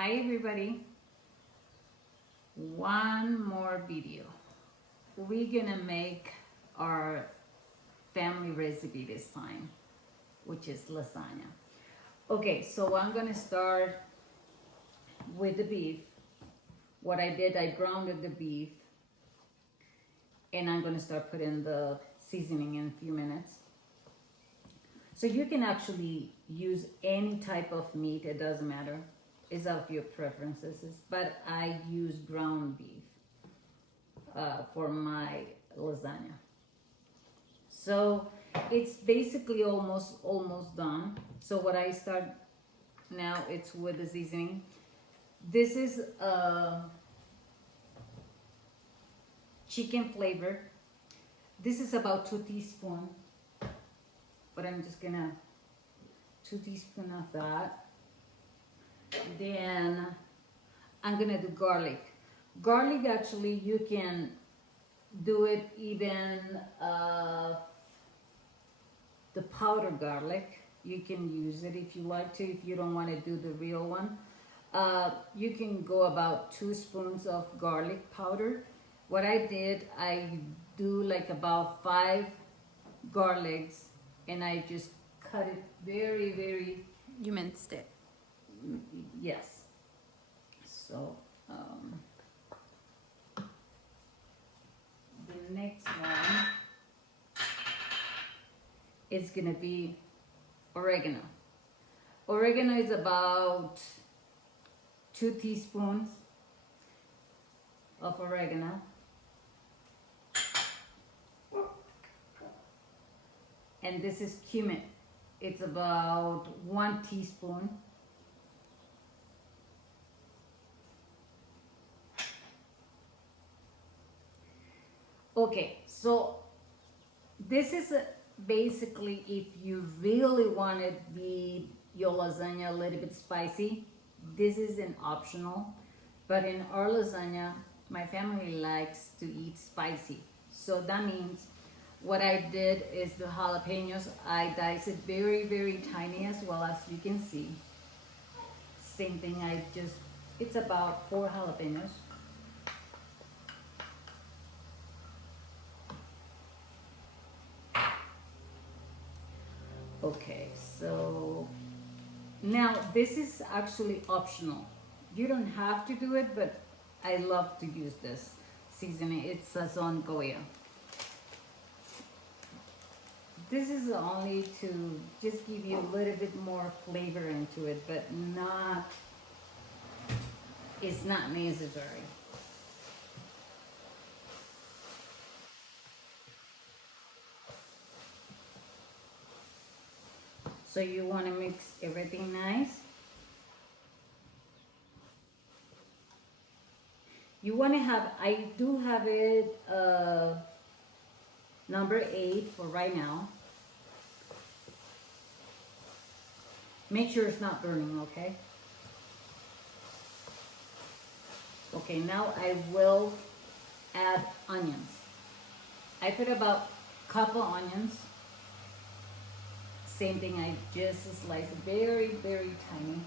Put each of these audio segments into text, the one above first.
Hi everybody, one more video. We're gonna make our family recipe this time, which is lasagna. Okay, so I'm gonna start with the beef. What I did, I grounded the beef, and I'm gonna start putting the seasoning in a few minutes. So you can actually use any type of meat, it doesn't matter. It's of your preferences, but I use ground beef for my lasagna. So it's basically almost done. So what I start now, it's with the seasoning. This is chicken flavor. This is about 2 teaspoons, but I'm just gonna 2 teaspoons of that. Then I'm gonna do garlic. Garlic, actually, you can do it even the powdered garlic. You can use it if you like to. If you don't want to do the real one, you can go about 2 spoons of garlic powder. What I did, I do like about 5 garlics, and I just cut it very. You minced it. Yes. So the next one is gonna be oregano. Oregano is about 2 teaspoons of oregano. And this is cumin. It's about 1 teaspoon. Okay, so this is basically if you really wanted your lasagna a little bit spicy, this is an optional. But in our lasagna, my family likes to eat spicy. So that means what I did is the jalapenos, I dice it very tiny as well, as you can see. Same thing, it's about 4 jalapenos. Okay, so now this is actually optional. You don't have to do it, but I love to use this seasoning. It's Sazon Goya. This is only to just give you a little bit more flavor into it, but it's not necessary. So you want to mix everything nice. You want to have, I do have it number 8 for right now. Make sure it's not burning, okay? Okay, now I will add onions. I put about a couple onions. Same thing, I just slice it very tiny.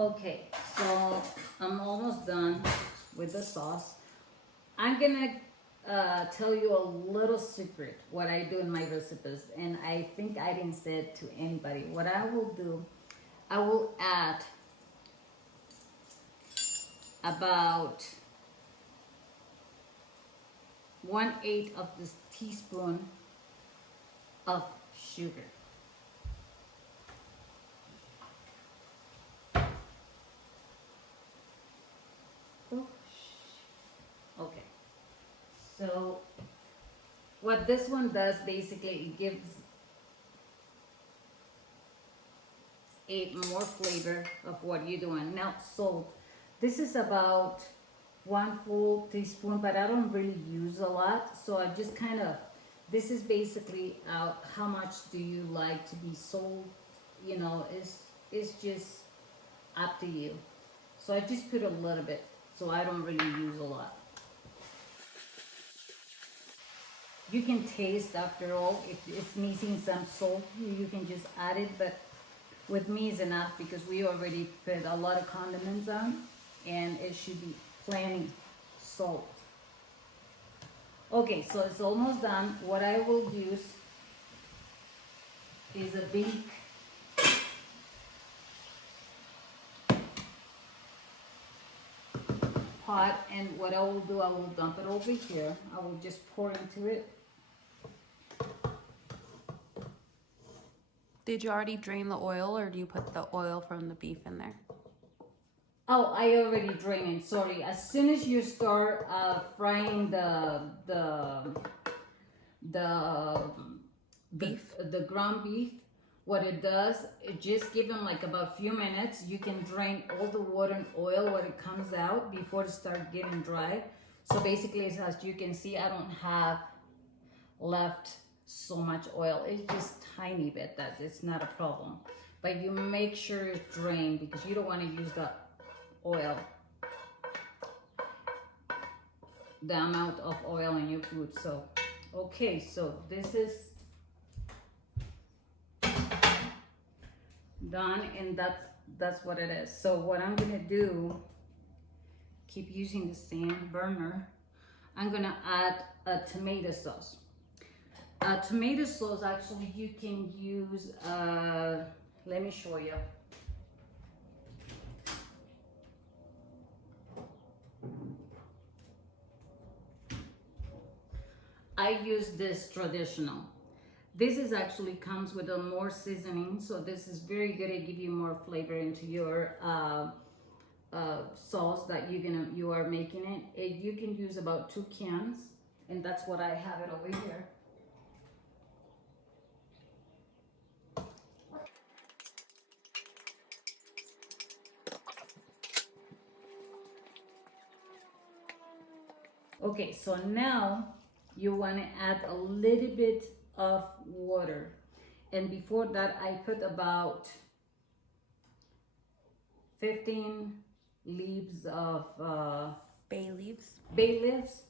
Okay, so I'm almost done with the sauce. I'm gonna tell you a little secret, what I do in my recipes, and I think I didn't say it to anybody. What I will do, I will add about 1/8 of this teaspoon of sugar. Okay, so what this one does, basically, it gives a more flavor of what you're doing. Now salt, this is about 1 full teaspoon, but I don't really use a lot, so I just kind of, this is basically how much do you like to be salt, you know, it's just up to you. So I just put a little bit, so I don't really use a lot. You can taste after all, if it's missing some salt, you can just add it, but with me is enough because we already put a lot of condiments on and it should be plenty salt. Okay, so it's almost done. What I will use is a big pot, and what I will do, I will dump it over here. I will just pour into it. Did you already drain the oil, or do you put the oil from the beef in there? Oh, I already drained it. Sorry. As soon as you start frying Beef? the ground beef, what it does, it just give them like about a few minutes. You can drain all the water and oil when it comes out before it start getting dry. So basically, as you can see, I don't have left so much oil. It's just tiny bit. That it's not a problem, but you make sure it's drained because you don't want to use the oil, the amount of oil in your food. So okay, so this is done, and that's what it is. So what I'm gonna do, keep using the same burner, I'm gonna add a tomato sauce. Tomato sauce, actually you can use, let me show you. I use this traditional. This is actually comes with a more seasoning, so this is very good at give you more flavor into your sauce that you are making it. You can use about 2 cans, and that's what I have it over here. Okay, so now you want to add a little bit of water, and before that I put about 15 leaves of Bay leaves. bay leaves,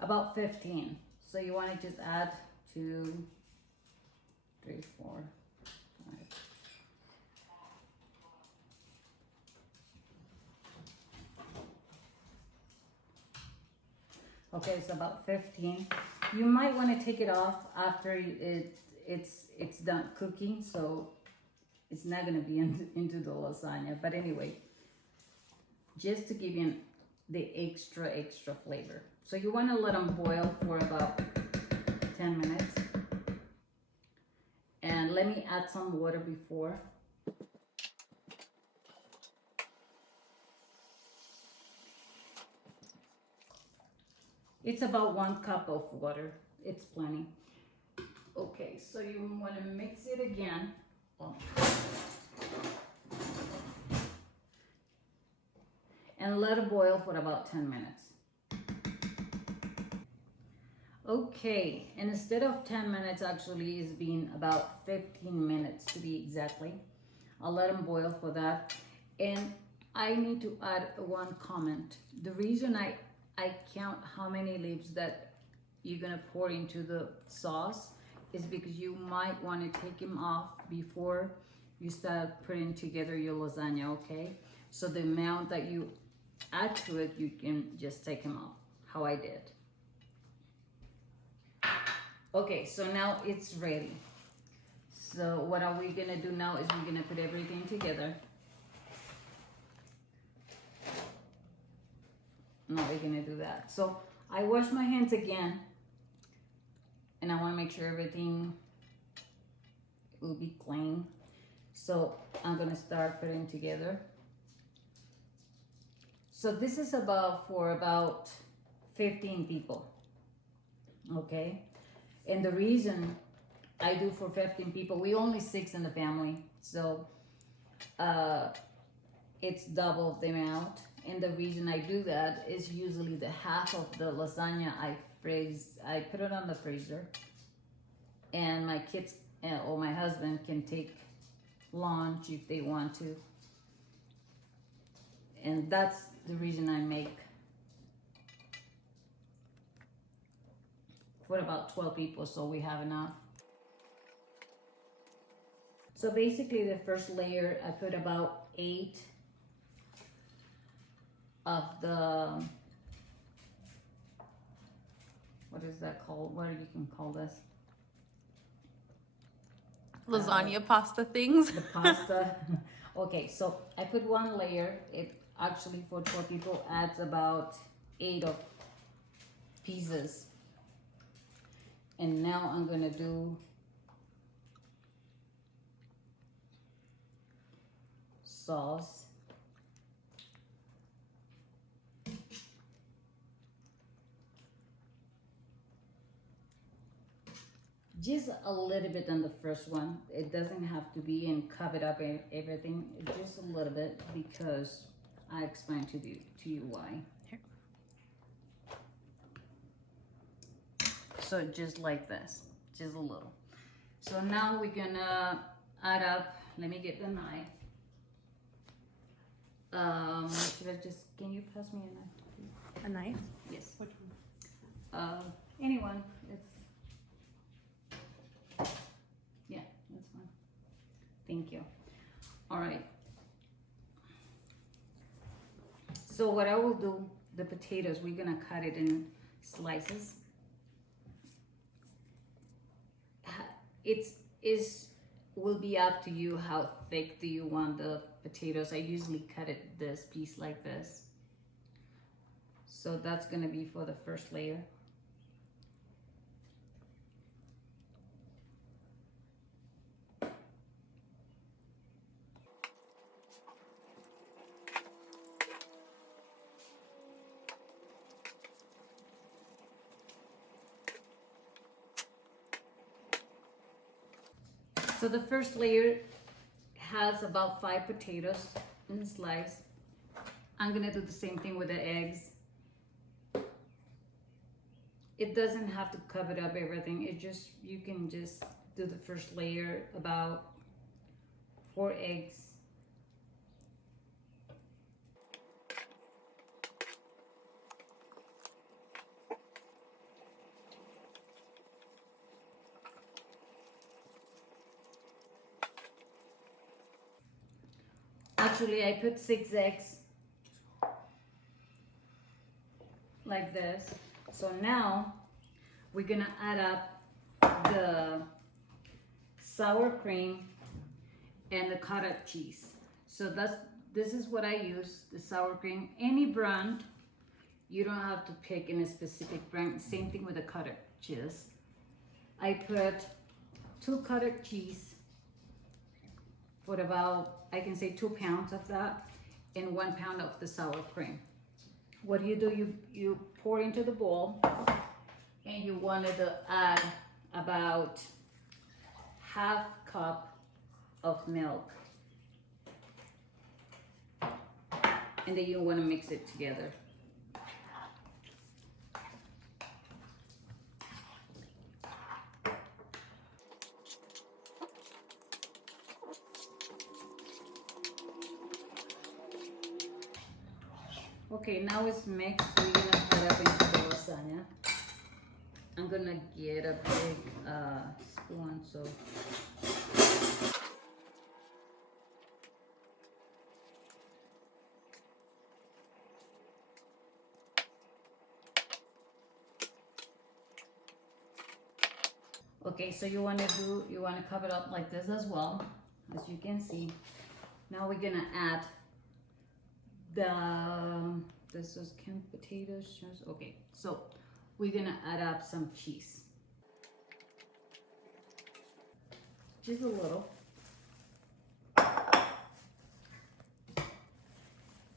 about 15. So you want to just add 2, 3, 4, 5. Okay, it's about 15. You might want to take it off after it's done cooking, so it's not gonna be into the lasagna. But anyway, just to give you the extra flavor. So you want to let them boil for about 10 minutes. And let me add some water before. It's about 1 cup of water. It's plenty. Okay, so you want to mix it again. And let it boil for about 10 minutes. Okay, and instead of 10 minutes, actually it's been about 15 minutes to be exactly. I'll let them boil for that. And I need to add one comment. The reason I count how many leaves that you're gonna pour into the sauce is because you might want to take them off before you start putting together your lasagna, okay? So the amount that you add to it, you can just take them off, how I did. Okay, so now it's ready. So what are we gonna do now is we're gonna put everything together. Now we're gonna do that. So I wash my hands again, and I wanna make sure everything will be clean. So I'm gonna start putting together. So this is for about 15 people, okay? And the reason I do for 15 people, we only 6 in the family. So uh, it's double the amount. And the reason I do that is usually the half of the lasagna I put it on the freezer, and my kids or my husband can take lunch if they want to. And that's the reason I make for about 12 people, so we have enough. So basically the first layer, I put about 8 of the, what is that called? What you can call this? Lasagna pasta things. The pasta. Okay, so I put 1 layer. It actually for 12 people adds about 8 of pieces. And now I'm gonna do sauce. Just a little bit on the first one. It doesn't have to be and cover up everything. Just a little bit, because I explained to you why. Here. So just like this, just a little. So now we're gonna add up. Let me get the knife. Should I just? Can you pass me a knife, please? A knife? Yes. Which one? Anyone. It's. Yeah, that's fine. Thank you. All right. So what I will do, the potatoes, we're gonna cut it in slices. Will be up to you how thick do you want the potatoes. I usually cut it this piece like this. So that's gonna be for the first layer. So the first layer has about 5 potatoes in the slice. I'm gonna do the same thing with the eggs. It doesn't have to cover up everything. You can just do the first layer, about 4 eggs. Actually, I put 6 eggs like this. So now we're gonna add up the sour cream and the cottage cheese. So this is what I use, the sour cream. Any brand, you don't have to pick in a specific brand. Same thing with the cottage cheese. I put 2 cottage cheese for about, I can say 2 pounds of that, and 1 pound of the sour cream. What do? You pour into the bowl, and you wanted to add about half cup of milk, and then you want to mix it together. Okay, now it's mixed. We're gonna put up into the lasagna. I'm gonna get a big spoon, so. Okay, so you wanna cover it up like this as well, as you can see. Now we're gonna add this is canned potatoes. Okay, so we're gonna add up some cheese, just a little,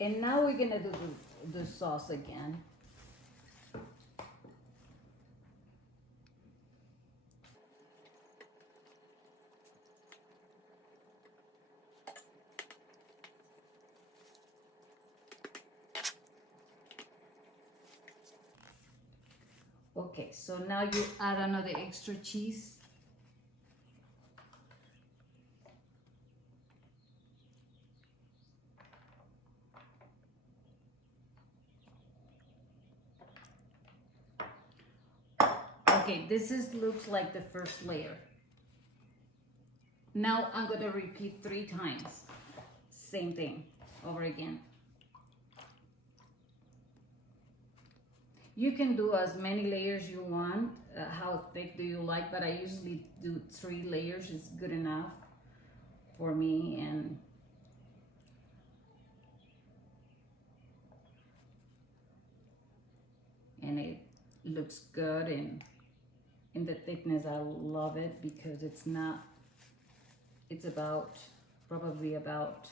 and now we're gonna do the sauce again. Okay, so now you add another extra cheese. Okay, looks like the first layer. Now I'm gonna repeat 3 times. Same thing over again. You can do as many layers you want. How thick do you like? But I usually do 3 layers. It's good enough for me. And it looks good, and in the thickness I love it because it's probably about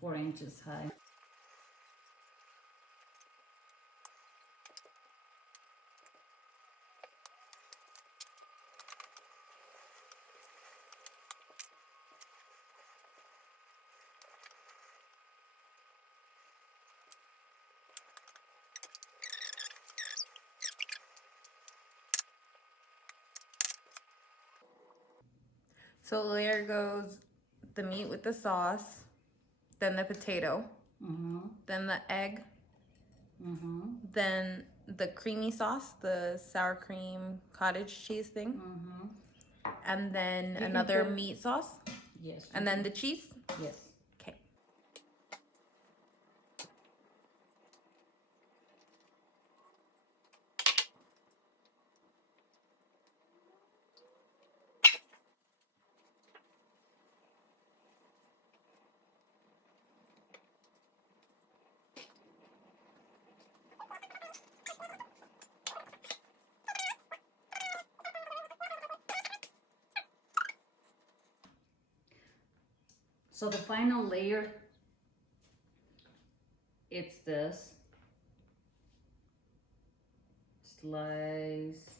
4 inches high. So there goes the meat with the sauce, then the potato, then the egg, then the creamy sauce, the sour cream cottage cheese thing, and then another meat sauce. Yes. And then the cheese. Yes. Okay. So the final layer, it's this. Slice.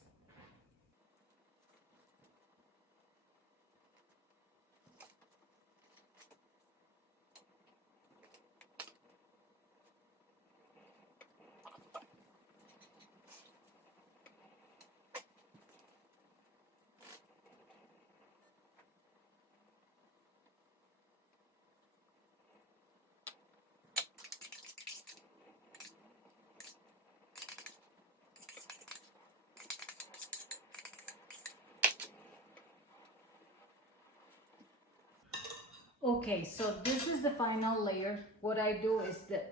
Okay, so this is the final layer. What I do is that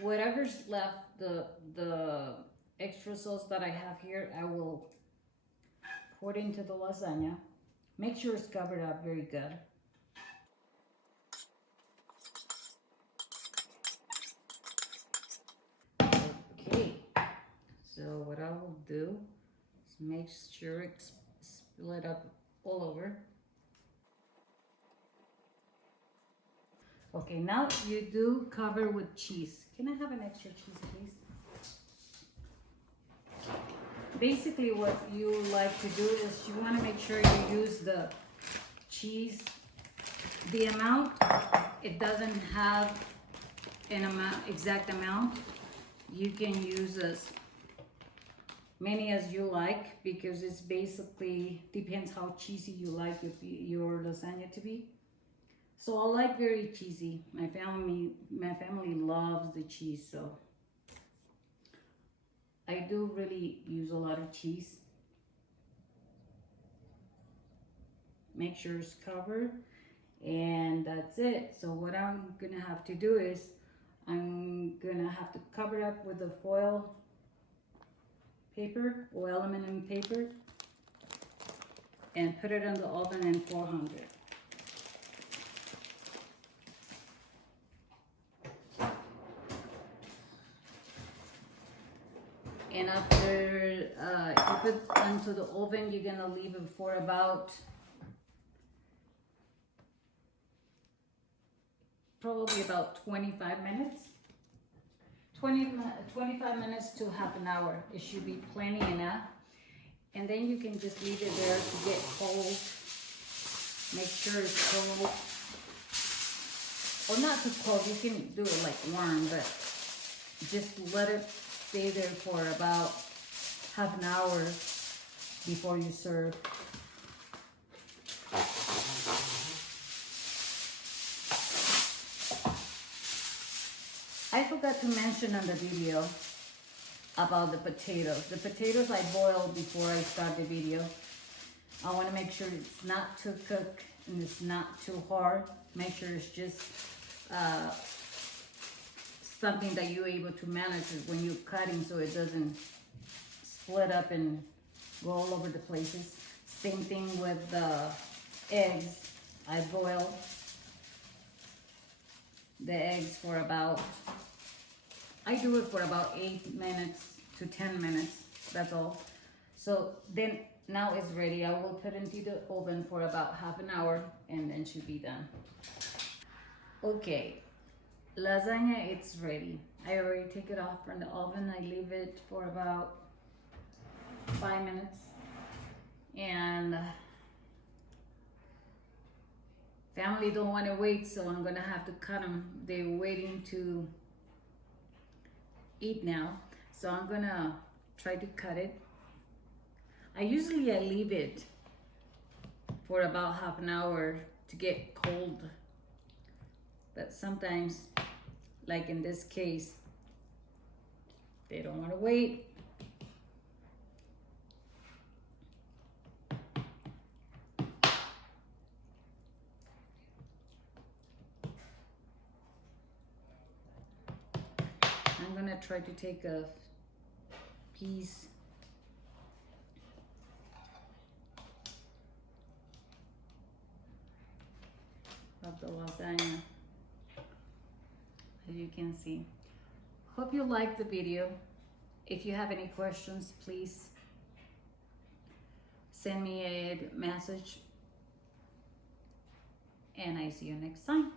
whatever's left, the extra sauce that I have here, I will pour it into the lasagna. Make sure it's covered up very good. Okay, so what I will do is make sure it's split up all over. Okay, now you do cover with cheese. Can I have an extra cheese, please? Basically, what you like to do is you want to make sure you use the cheese. The amount, it doesn't have an exact amount. You can use as many as you like because it's basically depends how cheesy you like your lasagna to be. So I like very cheesy. My family loves the cheese, so I do really use a lot of cheese. Make sure it's covered, and that's it. So what I'm gonna have to do is I'm gonna have to cover it up with a foil paper or aluminum paper and put it in the oven in 400. And after you put it into the oven, you're gonna leave it for about probably about 25 minutes. 25 minutes to half an hour. It should be plenty enough. And then you can just leave it there to get cold. Make sure it's cold. Or not too cold, you can do it like warm, but just let it stay there for about half an hour before you serve. I forgot to mention on the video about the potatoes. The potatoes I boil before I start the video. I want to make sure it's not too cooked and it's not too hard. Make sure it's just something that you're able to manage when you're cutting, so it doesn't split up and go all over the places. Same thing with the eggs. I boil the eggs for about, I do it for about 8 minutes to 10 minutes, that's all. So then now it's ready. I will put it into the oven for about half an hour and then should be done. Okay, lasagna, it's ready. I already take it off from the oven. I leave it for about 5 minutes. And family don't want to wait, so I'm gonna have to cut them. They're waiting to eat now, so I'm gonna try to cut it. I leave it for about half an hour to get cold, but sometimes, like in this case, they don't want to wait. I'm gonna try to take a piece of the lasagna, as you can see. Hope you liked the video. If you have any questions, please send me a message, and I see you next time.